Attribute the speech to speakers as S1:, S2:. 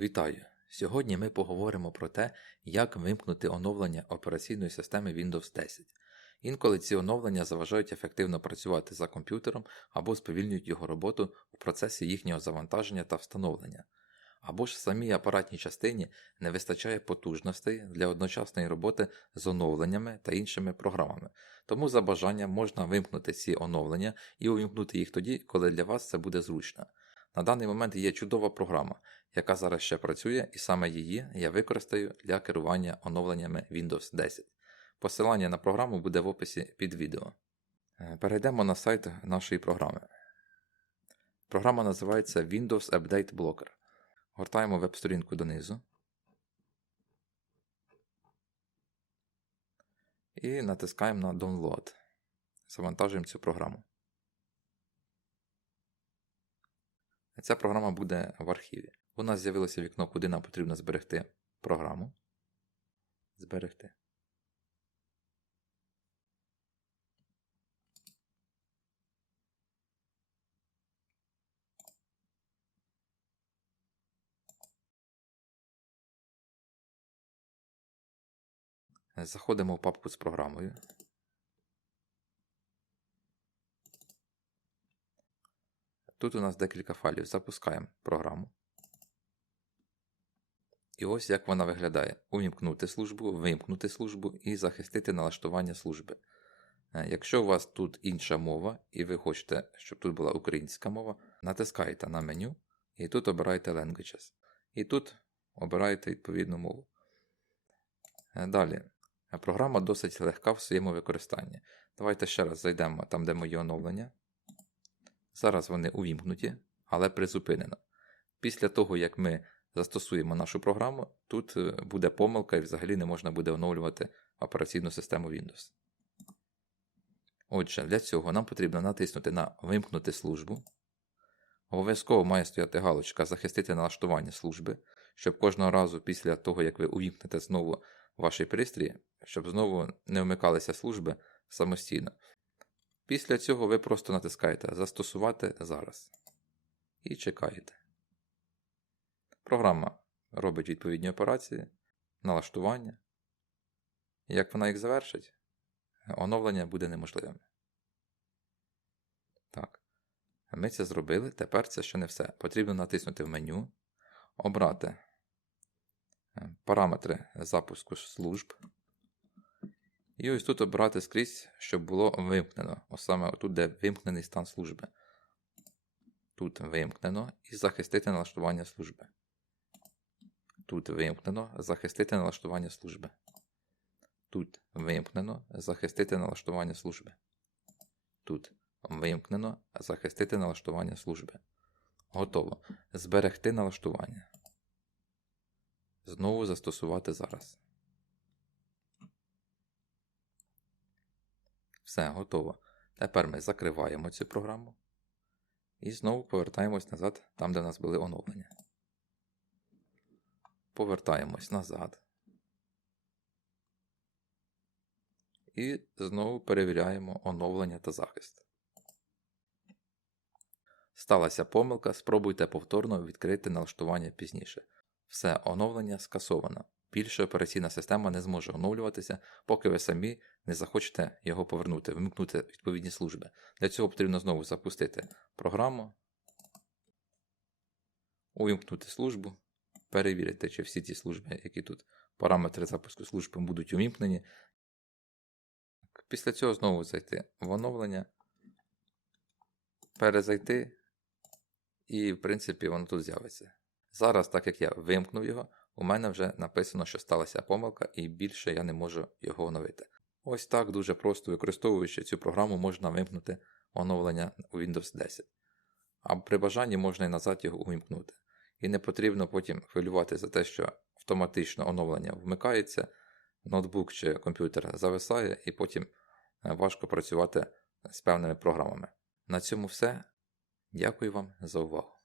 S1: Вітаю! Сьогодні ми поговоримо про те, як вимкнути оновлення операційної системи Windows 10. Інколи ці оновлення заважають ефективно працювати за комп'ютером або сповільнюють його роботу у процесі їхнього завантаження та встановлення. Або ж самій апаратній частині не вистачає потужностей для одночасної роботи з оновленнями та іншими програмами. Тому за бажанням можна вимкнути ці оновлення і увімкнути їх тоді, коли для вас це буде зручно. На даний момент є чудова програма, яка зараз ще працює, і саме її я використаю для керування оновленнями Windows 10. Посилання на програму буде в описі під відео. Е, Перейдемо на сайт нашої програми. Програма називається Windows Update Blocker. Гортаємо веб-сторінку донизу. І натискаємо на Download. Завантажуємо цю програму. Ця програма буде в архіві. У нас з'явилося вікно, куди нам потрібно зберегти програму. Зберегти. Заходимо в папку з програмою. Тут у нас декілька файлів. Запускаємо програму. І ось як вона виглядає: увімкнути службу, вимкнути службу і захистити налаштування служби. Е, Якщо у вас тут інша мова, і ви хочете, щоб тут була українська мова, натискаєте на меню і тут обираєте Languages. І тут обираєте відповідну мову. Е, Далі. Програма досить легка в своєму використанні. Давайте ще раз зайдемо там, де мої оновлення. Зараз вони увімкнуті, але призупинено. Після того, як ми застосуємо нашу програму, тут е, буде помилка і взагалі не можна буде оновлювати операційну систему Windows. Отже, для цього нам потрібно натиснути на Вимкнути службу. Обов'язково має стояти галочка Захистити налаштування служби, щоб кожного разу після того, як ви увімкнете знову ваш пристрій, щоб знову не вмикалися служби самостійно. Після цього ви просто натискаєте Застосувати зараз і чекаєте. Програма робить відповідні операції, налаштування. Як вона їх завершить, оновлення буде неможливим. Так. Ми це зробили. Тепер це ще не все. Потрібно натиснути в меню, обрати е, параметри запуску служб. І ось тут обрати скрізь, щоб було вимкнено. Ось саме тут, де вимкнений стан служби. Тут вимкнено і захистити налаштування служби. Тут вимкнено захистити налаштування служби. Тут вимкнено захистити налаштування служби. Тут вимкнено захистити налаштування служби. Готово. Зберегти налаштування. Знову застосувати зараз. Все, готово. Тепер ми закриваємо цю програму. І знову повертаємось назад там, де в нас були оновлення. Повертаємось назад. І знову перевіряємо оновлення та захист. Сталася помилка, спробуйте повторно відкрити налаштування пізніше. Все, оновлення скасовано. Більше операційна система не зможе оновлюватися, поки ви самі не захочете його повернути, вимкнути відповідні служби. Для цього потрібно знову запустити програму, увімкнути службу, перевірити, чи всі ті служби, які тут параметри запуску служби будуть увімкнені. Після цього знову зайти в оновлення, перезайти, і, в принципі, воно тут з'явиться. Зараз, так як я вимкнув його, у мене вже написано, що сталася помилка, і більше я не можу його оновити. Ось так дуже просто використовуючи цю програму, можна вимкнути оновлення у Windows 10. А при бажанні можна і назад його увімкнути. І не потрібно потім хвилювати за те, що автоматично оновлення вмикається, ноутбук чи комп'ютер зависає, і потім важко працювати з певними програмами. На цьому все. Дякую вам за увагу.